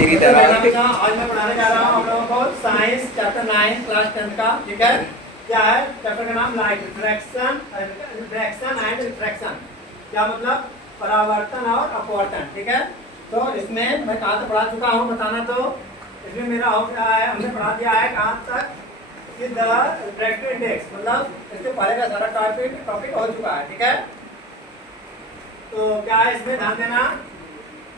मेरी तरह। आज मैं पढ़ाने जा रहा हूँ आप लोगों को साइंस चैप्टर 9 क्लास 10 का। ठीक है, क्या है चैप्टर का नाम? Light refraction and refraction. क्या मतलब? परावर्तन और अपवर्तन। ठीक है, तो इसमें मैं कहाँ तक पढ़ा चुका हूँ बताना। तो इसमें मेरा हो गया है, हमने पढ़ा दिया है कहाँ तक कि द रिफ्रैक्टिव इंडेक्स, मतलब इसके पहले का सारा टॉपिक हो चुका है। ठीक है, तो क्या है इसमें ध्यान देना।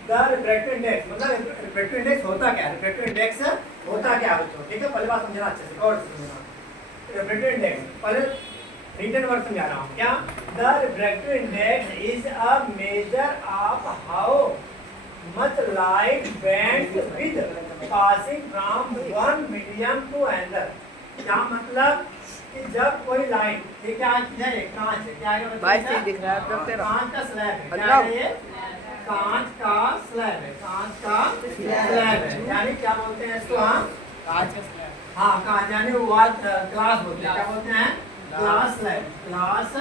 द रिफ्रैक्टिव इंडेक्स मतलब रिफ्रैक्टिव इंडेक्स होता क्या है? रिफ्रैक्टिव इंडेक्स होता क्या है बच्चों? ठीक है, पहले बात समझना अच्छे से, गौर से समझना। रिफ्रैक्टिव इंडेक्स पहले रिटन वर्ड समझा रहा हूँ। क्या? The refractive index is a measure of how much light bends with passing from one medium to another. क्या मतलब कि जब कोई लाइट, ये क्या है? एक कांच है। क्या है? भाई सही दिख रहा है अब तेरा। कांच का स्लैब है। क्या है ये? कांच का स्लैब है। कांच का स्लैब है, यानी क्या बोलते हैं इसको? हम कांच का स्लैब। हाँ, कांच यानी वो ग्लास बोलते हैं। क्या बोलते हैं? Glass slab. ग्लास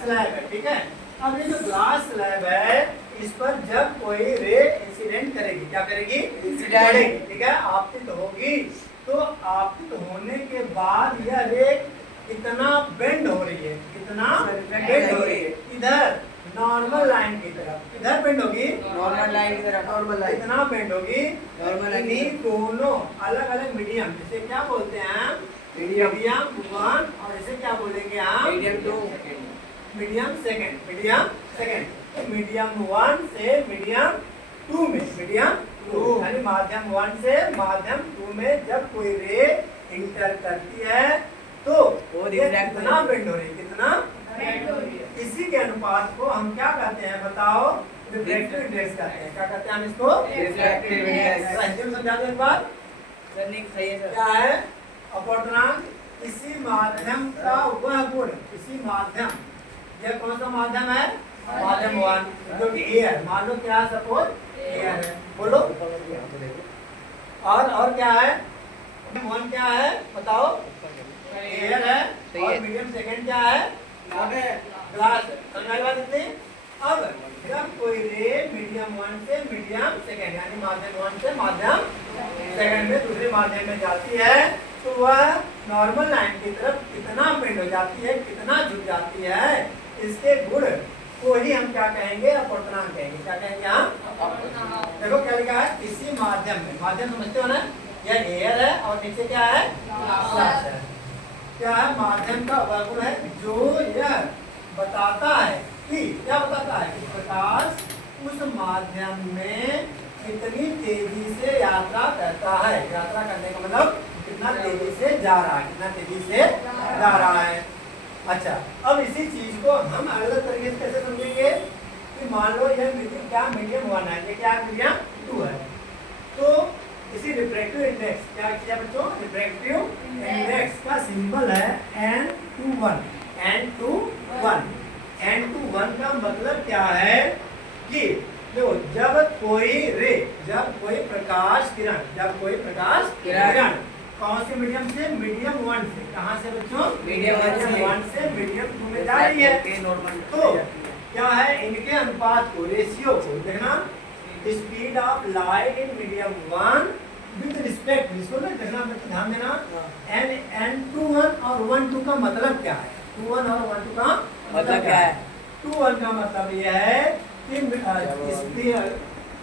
स्लैब है। ठीक है, अब ये जो ग्लास स्लैब है, इस पर जब कोई रे इंसिडेंट करेगी, क्या करेगी? पड़ेगी। ठीक है, आपतित होगी, तो आपतित होने के बाद यह रे कितना बेंड हो रही है, कितना बेंड हो रही है, इधर नॉर्मल लाइन की तरफ, इधर बेंड होगी नॉर्मल लाइन की तरफ। नॉर्मल लाइन कितना बेंड होगी? Normal line. इन्हीं दोनों अलग अलग मीडियम, जिसे क्या बोलते हैं? मीडियम वन, और इसे क्या बोलेंगे हम? Medium two, medium second. Medium second, medium one से मीडियम टू में, मीडियम टू यानी माध्यम वन से माध्यम टू में जब कोई रे इंटर करती है तो वो ये refract कितना बेंड हो रही है, कितना बेंड हो रही है। इसी के अनुपात को हम क्या कहते हैं बताओ? रिफ्रैक्टिव इंडेक्स कहते हैं। क्या कहते हैं हम इसको? Refractive index. हिंदी में समझा दो एक बार। रनिंग सही है सर। क्या है? अपवर्तनांक किसी माध्यम का वह गुण, किसी माध्यम, यह कौन सा माध्यम है? माध्यम वन, जो कि एयर, मान लो क्या सपोज एयर है, बोलो। और क्या है? वन क्या है बताओ? एयर है। और मीडियम सेकंड क्या है? ग्लास। समझाई बात इतनी? अब जब कोई रे मीडियम वन से मीडियम सेकंड यानी माध्यम वन से माध्यम सेकंड में दूसरे माध्यम में जाती है, तो वह नॉर्मल लाइन की तरफ कितना बेंड हो जाती है, कितना झुक जाती है, इसके गुण को ही हम क्या कहेंगे? अपवर्तनांक कहेंगे। क्या कहेंगे हम? देखो क्या लिखा है, किसी माध्यम में, माध्यम समझते हो ना, यह एयर है और नीचे क्या है? ग्लास है। क्या है? माध्यम का वह गुण है जो यह बताता है कि, क्या बताता है कि प्रकाश उस माध्यम में कितनी तेजी से यात्रा करता है। यात्रा करने का मतलब कितना तेजी से जा रहा है, कितना तेजी से जा रहा है। अच्छा, अब इसी चीज को हम अलग अलग तरीके से कैसे समझेंगे कि मान लो यह मीडियम, क्या मीडियम वन है, ये क्या मीडियम टू है, तो इसी रिफ्रैक्टिव इंडेक्स क्या किया बच्चों? रिफ्रैक्टिव इंडेक्स का सिंबल है N21। N21 का मतलब क्या है कि देखो, जब कोई रे, जब कोई प्रकाश किरण कौन से मीडियम से? मीडियम वन से। कहाँ से बच्चों? मीडियम वन से मीडियम टू में जा रही है। तो क्या है? इनके अनुपात को, रेशियो को देखना। Speed of light in medium one with respect, इसको ना देखना बच्चों, ध्यान देना। N21 और 12 का मतलब क्या है? 21 और 12 का मतलब क्या है? 21 का मतलब यह है कि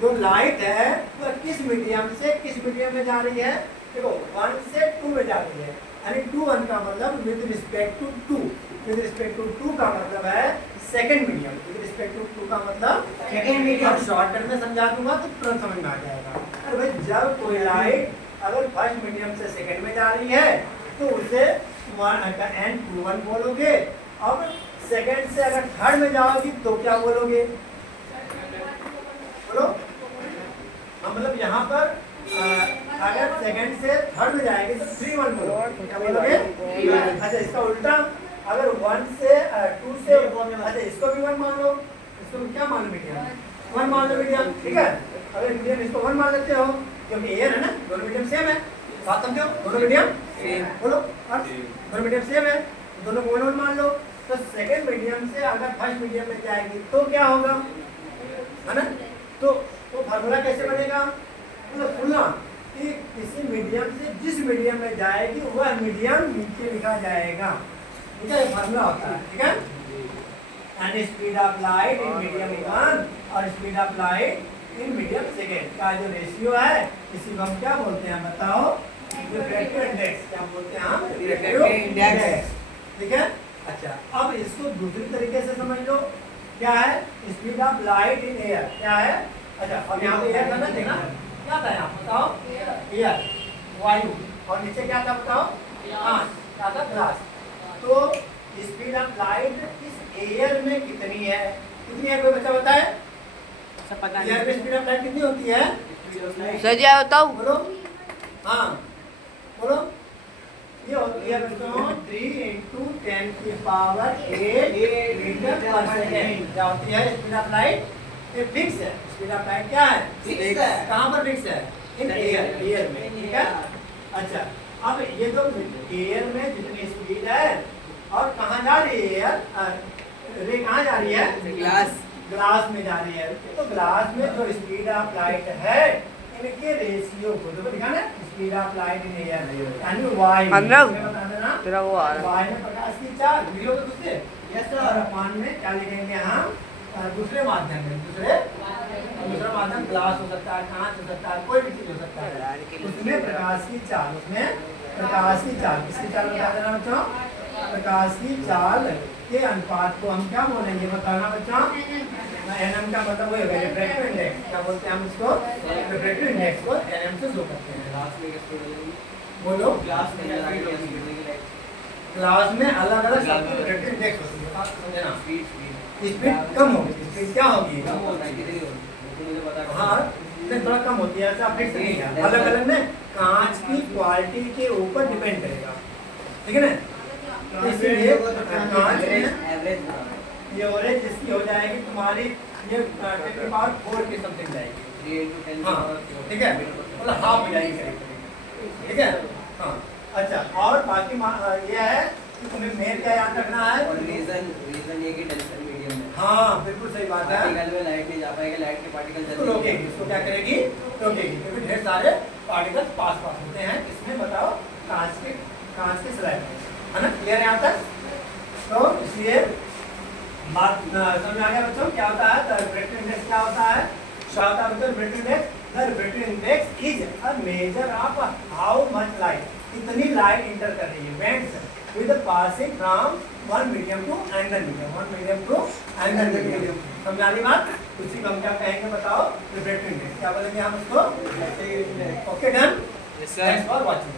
जो लाइट है वह किस मीडियम से किस मीडियम में जा रही है। देखो, 1 से 2 में जा रही है, यानी 21 का मतलब with respect to 2। With respect to 2 का मतलब है second medium. With respect to 2 का मतलब सेकंड मीडियम। शॉर्टकट में समझा दूंगा तो तुरंत समझ में आ जाएगा। अरे भाई, जब कोई लाइट अगर फर्स्ट मीडियम से सेकंड में जा रही है तो उसे N21 बोलोगे। अब सेकंड से अगर थर्ड में जाओगी तो क्या बोलोगे? बोलो। मतलब यहाँ पर अगर सेकंड से थर्ड में जाएंगे तो 3-1 बोलोगे। क्या बोलोगे? अच्छा, इसका उल्टा अगर 1 से 2 से, अच्छा इसको भी 1 मान लो, इसको भी क्या मान लो? मीडियम 1 मान लो, मीडियम। ठीक है, अगर मीडियम इसको 1 मान लेते हो क्योंकि एयर है ना, दोनों मीडियम सेम है। बात समझो, दोनों मीडियम बोलो, दोनों मीडियम सेम है, दोनों को 1 मान लो। तो सेकंड मीडियम से अगर फर्स्ट मीडियम में जाएगी तो क्या होगा, है ना? तो फार्मूला कैसे बनेगा? मतलब फुल फार्मूला कि किसी मीडियम से जिस मीडियम में जाएगी वह मीडियम नीचे लिखा जाएगा, ठीक है, फार्मूला होता है, ठीक है। And speed of light in medium 1 और speed of light in medium second का जो रेशियो है इसी को हम क्या बोलते हैं बताओ, रिफ्रैक्टिव इंडेक्स। क्या बोलते हैं हम? रिफ्रैक्टिव इंडेक्स, ठीक है। अच्छा, अब इसको दूसरी तरीके से समझ लो, क्या है speed of light in air, क्या है? अच्छा, अब यहाँ पे एयर था ना, देखना क्या था यहाँ बताओ, एयर वायु, और नीचे क्या था बताओ, क्या था ग्लास। तो स्पीड ऑफ लाइट इस एयर में कितनी है, कितनी है कोई बच्चा बताए? सब पता एयर में स्पीड ऑफ लाइट कितनी होती है? सर जी बताओ। बोलो, हाँ बोलो। ये होती है बच्चों 3 × 10⁸ मीटर पर सेकेंड। क्या होती है स्पीड ऑफ लाइट? ये फिक्स है, स्पीड ऑफ लाइट क्या है? फिक्स है। कहाँ पर फिक्स है? इन एयर, एयर में, ठीक है। अच्छा, अब ये जो एयर में जितनी स्पीड है और कहाँ जा रही है एयर, रे कहाँ जा रही है? ग्लास, ग्लास में जा रही है। तो ग्लास में जो स्पीड ऑफ लाइट है इनके रेशियो को तो दिखाना, speed of light in air यानी वाई, अनुराग, बता देना तेरा वो आ रहा है। वाई में प्रकाश की चाल मिलो तो दूसरे, यस सर, और अपान में क्या लिखेंगे हम? दूसरे माध्यम में, दूसरा माध्यम ग्लास हो सकता है, कांच हो सकता है, कोई भी चीज हो सकता है, उसमें प्रकाश की चाल, उसमें प्रकाश की चाल, किसकी चाल बता देना बच्चों? प्रकाश की चाल के अनुपात को हम क्या बोलेंगे बताना बच्चों? एनएम का मतलब वही होगा रिफ्रैक्टिव इंडेक्स। क्या बोलते हैं हम इसको? रिफ्रैक्टिव इंडेक्स को एनएम से शो करते हैं। बोलो, क्लास में अलग अलग सबकी रिफ्रैक्टिव इंडेक्स होती है, समझना। स्पीड कम होगी, स्पीड क्या होगी? हाँ, नहीं थोड़ा कम होती है, ऐसा फिक्स नहीं है, अलग अलग में कांच की क्वालिटी के ऊपर डिपेंड करेगा, ठीक है ना। तो इसीलिए कांच में ये ओरेज जिसकी हो जाएगी तुम्हारी ये 10⁴ की समथिंग जाएगी, हाँ ठीक है, मतलब हाफ हो जाएगी करीब, ठीक है। हाँ अच्छा, और बाकी ये है कि तुम्हें मेन क्या याद रखना है? और रीजन ये कि टेंशन मीडियम में, हाँ बिल्कुल सही बात है, पार्टिकल में लाइट नहीं जा पाएगा, लाइट के पार्टिकल इसको रोकेगी, इसको क्या करेगी? रोकेगी, क्योंकि ढेर सारे पार्टिकल पास होते हैं, इसमें बताओ कांच के स्लैब में, है ना, क्लियर है यहाँ तक? तो इसलिए बात समझ आ गया बच्चों क्या होता है? द रिफ्रैक्टिव इंडेक्स क्या होता है? क्या होता है refractive index? The refractive index is a measure of how much light, कितनी लाइट इंटर कर रही है bends with passing from one medium to another medium, one medium to another medium. समझ आ रही बात? उसी को हम क्या कहेंगे बताओ? Refractive index. क्या बोलेंगे हम उसको? Okay done, thanks for watching.